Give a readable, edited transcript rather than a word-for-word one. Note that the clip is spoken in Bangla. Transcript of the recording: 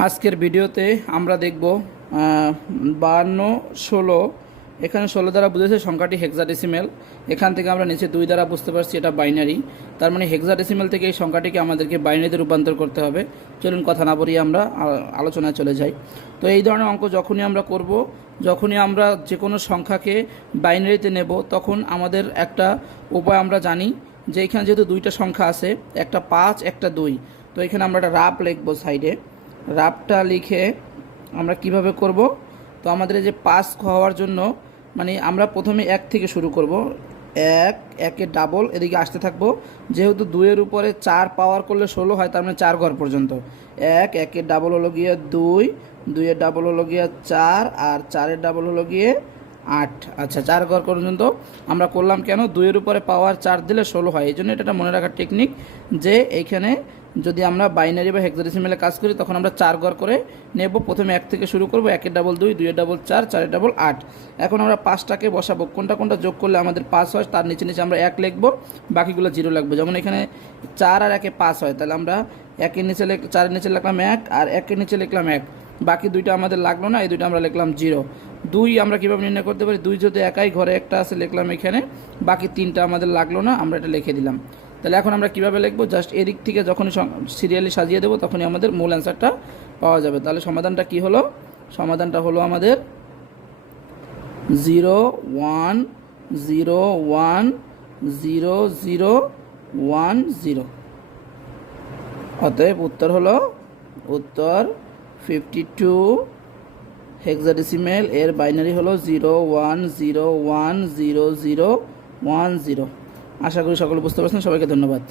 আজকের ভিডিওতে আমরা দেখব 52 16। এখানে 16 দ্বারা বুঝেছে সংখ্যাটি হেক্সাডেসিমেল। এখান থেকে আমরা নিচে 2 দ্বারা বুঝতে পারছি এটা বাইনারি। তার মানে হেক্সাডেসিমেল থেকে এই সংখ্যাটিকে আমাদেরকে বাইনারিতে রূপান্তর করতে হবে। চলুন কথা না বলিয়ে আমরা আলোচনায় চলে যাই। তো এই ধরনের অঙ্ক যখনই আমরা করব, যখনই আমরা যে কোনো সংখ্যাকে বাইনারিতে নেব, তখন আমাদের একটা উপায় আমরা জানি যে এখানে যেহেতু 2টা সংখ্যা আছে, একটা 5 একটা 2। তো এখানে আমরা একটা রাফ লিখব সাইডে। রাফটা লিখে আমরা কিভাবে করব, তো আমাদের এই যে 5 হওয়ার জন্য মানে আমরা প্রথমে 1 থেকে শুরু করব। 1 একের ডাবল এদিকে আসতে থাকবো। যেহেতু 2-এর উপরে 4 পাওয়ার করলে 16 হয়, তার মানে 4 ঘর পর্যন্ত 1 একের ডাবল হলো গিয়ে 2, 2-এর ডাবল হলো গিয়ে 4, আর 4-এর ডাবল হলো গিয়ে 8। আচ্ছা, 4 ঘর পর্যন্ত আমরা করলাম। কেন? 2-এর উপরে পাওয়ার 4 দিলে 16 হয়। এই জন্য এটা মনে রাখার টেকনিক যে এইখানে যদি আমরা বাইনারি বা হেক্সাডেসিমেলে কাজ করি তখন আমরা 4 ঘর করে নেব। প্রথমে 1 থেকে শুরু করব। 1-এর ডাবল 2, 2-এর ডাবল 4, 4-এর ডাবল 8। এখন আমরা 5টাকে বসাবো, কোনটা যোগ করলে আমাদের 5 হয় তার নিচে আমরা 1 লিখব, বাকিগুলো 0 লিখবো। যেমন এখানে 4 আর 1-এ 5 হয়, তাহলে আমরা 1-এর নিচে 4-এর নিচে লিখলাম 1, আর 1-এর নিচে লিখলাম 1। বাকি 2টা আমাদের লাগলো না, এই 2টা আমরা লিখলাম 0। 2 আমরা কীভাবে নির্ণয় করতে পারি? 2 যদি একাই ঘরে একটা আছে লিখলাম এখানে, বাকি 3টা আমাদের লাগলো না, আমরা এটা লিখে দিলাম। তাহলে এখন আমরা কীভাবে লিখবো? জাস্ট এদিক থেকে যখনই সিরিয়ালি সাজিয়ে দেবো তখনই আমাদের মূল অ্যান্সারটা পাওয়া যাবে। তাহলে সমাধানটা কি হলো? সমাধানটা হলো আমাদের 0 1 0 1 0 0 1 0। অতএব উত্তর হলো 52। হেক্সাডেসিমেল এর বাইনারি হলো 0 1 0 1 0 0 1 0। আশা করি সকলে বুঝতে পারছেন। সবাইকে ধন্যবাদ।